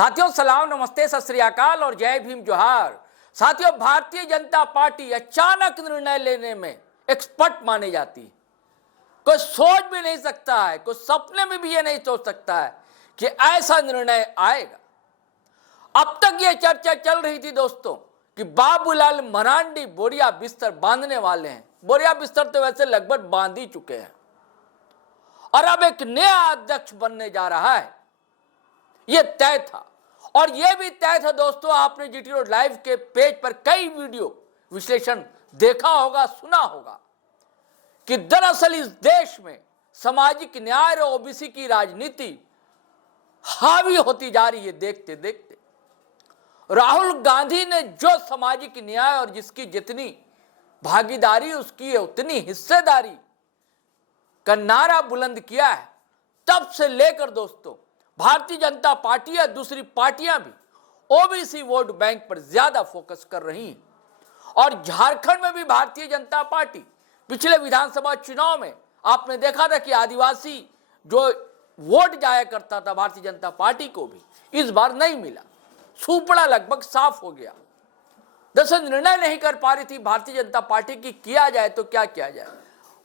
साथियों सलाम, नमस्ते, सत श्री अकाल और जय भीम जोहार। साथियों, भारतीय जनता पार्टी अचानक निर्णय लेने में एक्सपर्ट मानी जाती है। कोई सोच भी नहीं सकता है, कोई सपने में भी ये नहीं सोच सकता है कि ऐसा निर्णय आएगा। अब तक ये चर्चा चल रही थी दोस्तों कि बाबूलाल मरांडी बोरिया बिस्तर बांधने वाले हैं। बोरिया बिस्तर तो वैसे लगभग बांध ही चुके हैं और अब एक नया अध्यक्ष बनने जा रहा है, ये तय था। और ये भी तय था दोस्तों, आपने जीटी रोड लाइव के पेज पर कई वीडियो विश्लेषण देखा होगा, सुना होगा कि दरअसल इस देश में सामाजिक न्याय और ओबीसी की राजनीति हावी होती जा रही है। देखते देखते राहुल गांधी ने जो सामाजिक न्याय और जिसकी जितनी भागीदारी उसकी है उतनी हिस्सेदारी का नारा बुलंद किया है, तब से लेकर दोस्तों भारतीय जनता पार्टी या दूसरी पार्टियां भी ओबीसी वोट बैंक पर ज्यादा फोकस कर रही हैं। और झारखंड में भी भारतीय जनता पार्टी पिछले विधानसभा चुनाव में आपने देखा था कि आदिवासी जो वोट जाया करता था भारतीय जनता पार्टी को भी इस बार नहीं मिला। सुपड़ा लगभग साफ हो गया। दरअसल निर्णय नहीं कर पा रही थी भारतीय जनता पार्टी की किया जाए तो क्या किया जाए।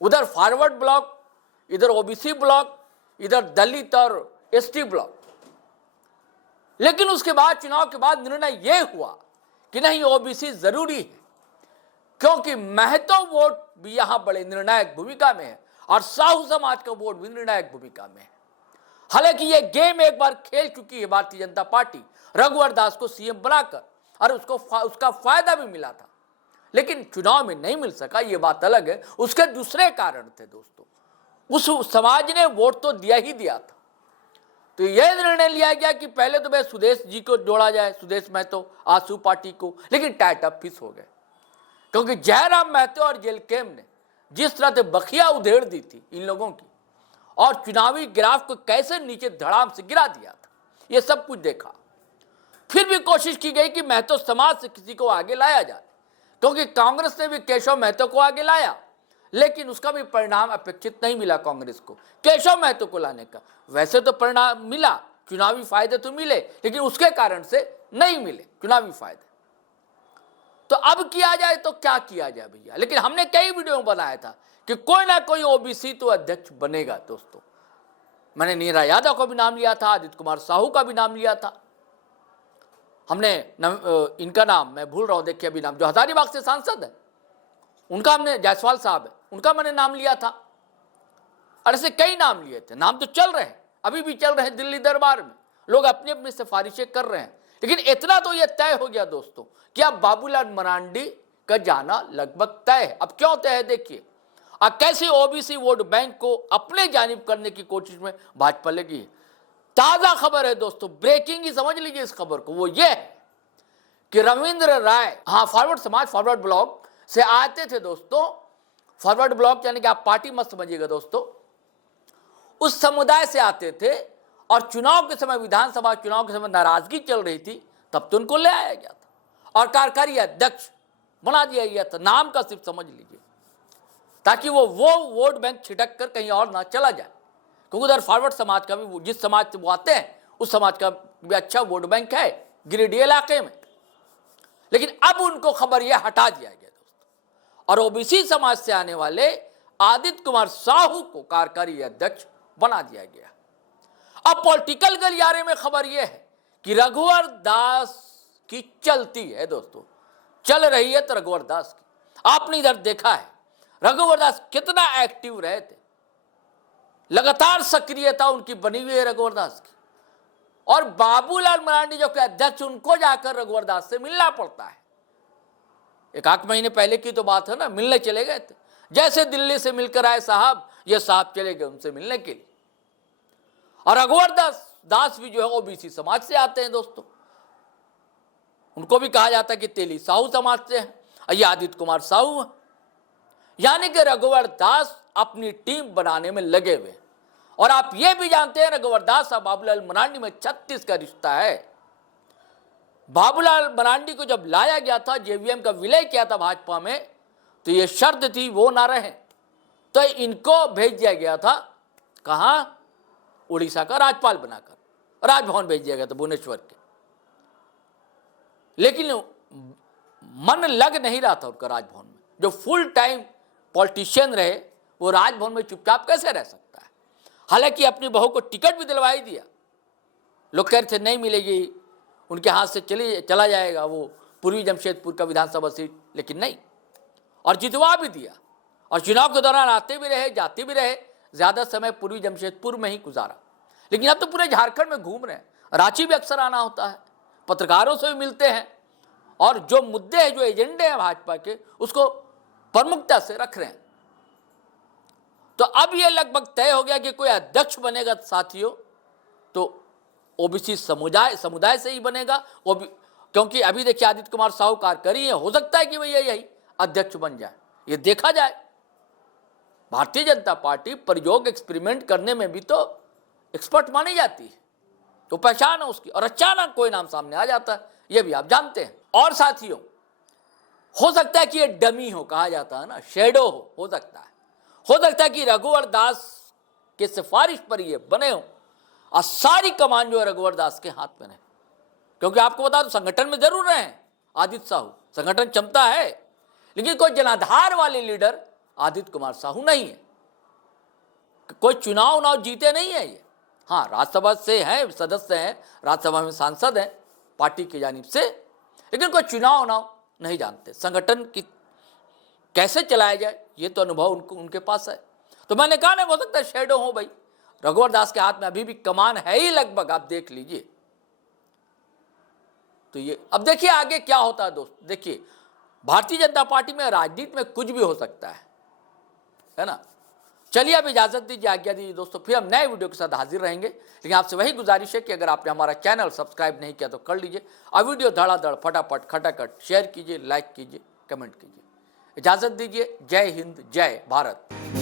उधर फॉरवर्ड ब्लॉक, इधर ओबीसी ब्लॉक, इधर दलित और एसटी ब्लॉक। लेकिन उसके बाद चुनाव के बाद निर्णय यह हुआ कि नहीं, ओबीसी जरूरी है, क्योंकि महतो वोट भी यहां बड़े निर्णायक भूमिका में है और साहू समाज का वोट भी निर्णायक भूमिका में है। हालांकि यह गेम एक बार खेल चुकी है भारतीय जनता पार्टी, रघुवर दास को सीएम बनाकर, और उसका फायदा भी मिला था, लेकिन चुनाव में नहीं मिल सका, यह बात अलग है। उसके दूसरे कारण थे दोस्तों, उस समाज ने वोट तो दिया ही दिया था। तो यह निर्णय लिया गया कि पहले तो भाई सुदेश जी को जोड़ा जाए, सुदेश महतो आसू पार्टी को, लेकिन टाइट अप फिस हो गए क्योंकि जयराम महतो और जेलकेम ने जिस तरह से बखिया उधेड़ दी थी इन लोगों की और चुनावी ग्राफ को कैसे नीचे धड़ाम से गिरा दिया था, यह सब कुछ देखा। फिर भी कोशिश की गई कि महतो समाज से किसी को आगे लाया जाए, क्योंकि कांग्रेस ने भी केशव महतो को आगे लाया, लेकिन उसका भी परिणाम अपेक्षित नहीं मिला कांग्रेस को केशव महतो को लाने का। वैसे तो परिणाम मिला, चुनावी फायदे तो मिले, लेकिन उसके कारण से नहीं मिले चुनावी फायदे। तो अब किया जाए तो क्या किया जाए भैया। लेकिन हमने कई वीडियो में बनाया था कि कोई ना कोई ओबीसी तो अध्यक्ष बनेगा दोस्तों। मैंने नीरा यादव का भी नाम लिया था, आदित्य कुमार साहू का भी नाम लिया था। हमने इनका नाम मैं भूल रहा हूं, देखिए अभी नाम, जो हजारीबाग से सांसद है उनका, हमने जायसवाल साहब है उनका मैंने नाम लिया था। और ऐसे कई नाम लिए थे, नाम तो चल रहे हैं, अभी भी चल रहे हैं। दिल्ली दरबार में लोग अपनी अपनी सिफारिशें कर रहे हैं। लेकिन इतना तो यह तय हो गया दोस्तों कि अब बाबूलाल मरांडी का जाना लगभग तय है। अब क्यों तय है देखिए, अब कैसे ओबीसी वोट बैंक को अपने जानिब करने की कोशिश में भाजपा लगी है। ताजा खबर है दोस्तों, ब्रेकिंग ही समझ लीजिए इस खबर को, वो ये है कि रविंद्र राय, हाँ, फॉरवर्ड समाज फॉरवर्ड ब्लॉक से आते थे दोस्तों। फॉरवर्ड ब्लॉक यानी कि आप पार्टी मत समझिएगा दोस्तों, उस समुदाय से आते थे और चुनाव के समय, विधानसभा चुनाव के समय नाराजगी चल रही थी, तब तो उनको ले आया गया था और कार्यकारी अध्यक्ष बना दिया गया था। नाम का सिर्फ समझ लीजिए, ताकि वो वोट बैंक छिटक कर कहीं और ना चला जाए, क्योंकि उधर फॉरवर्ड समाज का भी, जिस समाज से वो आते हैं उस समाज का भी अच्छा वोट बैंक है गिरिडीह इलाके में। लेकिन अब उनको खबर यह हटा दिया गया दोस्तों और ओबीसी समाज से आने वाले आदित्य कुमार साहू को कार्यकारी अध्यक्ष बना दिया गया। अब पॉलिटिकल गलियारे में खबर यह है कि रघुवर दास की चलती है दोस्तों, चल रही है तो रघुवर दास की। आपने इधर देखा है रघुवर दास कितना एक्टिव रहे थे, लगातार सक्रियता उनकी बनी हुई है रघुवर दास की। और बाबूलाल मरांडी जो कि अध्यक्ष, उनको जाकर रघुवर दास से मिलना पड़ता है। एक आध महीने पहले की तो बात है ना, मिलने चले गए थे। जैसे दिल्ली से मिलकर आए साहब, ये साहब चले गए उनसे मिलने के लिए। और रघुवर दास भी जो है ओबीसी समाज से आते हैं दोस्तों, उनको भी कहा जाता है कि तेली साहू समाज से है, ये आदित्य कुमार साहू है। यानी कि रघुवर दास अपनी टीम बनाने में लगे हुए। और आप ये भी जानते हैं रघुवर दास और बाबूलाल मरांडी में 36 का रिश्ता है। बाबूलाल मरांडी को जब लाया गया था, जेवीएम का विलय किया था भाजपा में, तो ये शर्त थी वो ना रहे, तो इनको भेज दिया गया था कहां, उड़ीसा का राज्यपाल बनाकर, राजभवन भेज दिया गया था भुवनेश्वर के। लेकिन मन लग नहीं रहा था उनका राजभवन में। जो फुल टाइम पॉलिटिशियन रहे वो राजभवन में चुपचाप कैसे रह सकता है? हालांकि अपनी बहू को टिकट भी दिलवा ही दिया। लोग कह रहे थे नहीं मिलेगी, उनके हाथ से चला जाएगा वो पूर्वी जमशेदपुर का विधानसभा सीट, लेकिन नहीं, और जितवा भी दिया। और चुनाव के दौरान आते भी रहे, जाते भी रहे, ज्यादा समय पूर्वी जमशेदपुर में ही गुजारा। लेकिन अब तो पूरे झारखंड में घूम रहे हैं, रांची भी अक्सर आना होता है, पत्रकारों से भी मिलते हैं, और जो मुद्दे हैं, जो एजेंडे हैं भाजपा के, उसको प्रमुखता से रख रहे हैं। तो अब यह लगभग तय हो गया कि कोई अध्यक्ष बनेगा साथियों तो ओबीसी समुदाय से ही बनेगा। क्योंकि अभी देखिए आदित्य कुमार साहू कार्यकारी है, हो सकता है कि भैया यही अध्यक्ष बन जाए, ये देखा जाए। भारतीय जनता पार्टी प्रयोग एक्सपेरिमेंट करने में भी तो एक्सपर्ट मानी जाती है, तो पहचान है उसकी, और अचानक कोई नाम सामने आ जाता है, ये भी आप जानते हैं। और साथियों, हो सकता है कि ये डमी हो, कहा जाता है ना, शेडो हो सकता है कि रघुवर दास के सिफारिश पर ये बने हो, और सारी कमान जो है रघुवर दास के हाथ में है। क्योंकि आपको बता दो, संगठन में जरूर रहे आदित्य साहू, संगठन चमता है, लेकिन कोई जनाधार वाले लीडर आदित्य कुमार साहू नहीं है। कोई चुनाव जीते नहीं है ये। हाँ, राज्यसभा से हैं, सदस्य हैं, राज्यसभा में सांसद हैं पार्टी की जानिब से, लेकिन कोई चुनाव नहीं जानते। संगठन की कैसे चलाया जाए ये तो अनुभव उनके पास है। तो मैंने कहा ना, हो सकता है शेडो हो भाई, रघुवर दास के हाथ में अभी भी कमान है ही लगभग, आप देख लीजिए। तो ये अब देखिए आगे क्या होता है दोस्त। देखिए भारतीय जनता पार्टी में, राजनीति में कुछ भी हो सकता है ना। चलिए अब इजाजत दीजिए, आज्ञा दीजिए दोस्तों, फिर हम नए वीडियो के साथ हाजिर रहेंगे। लेकिन आपसे वही गुजारिश है कि अगर आपने हमारा चैनल सब्सक्राइब नहीं किया तो कर लीजिए, और वीडियो धड़ाधड़ फटाफट खटाखट शेयर कीजिए, लाइक कीजिए, कमेंट कीजिए। इजाजत दीजिए। जय हिंद, जय भारत।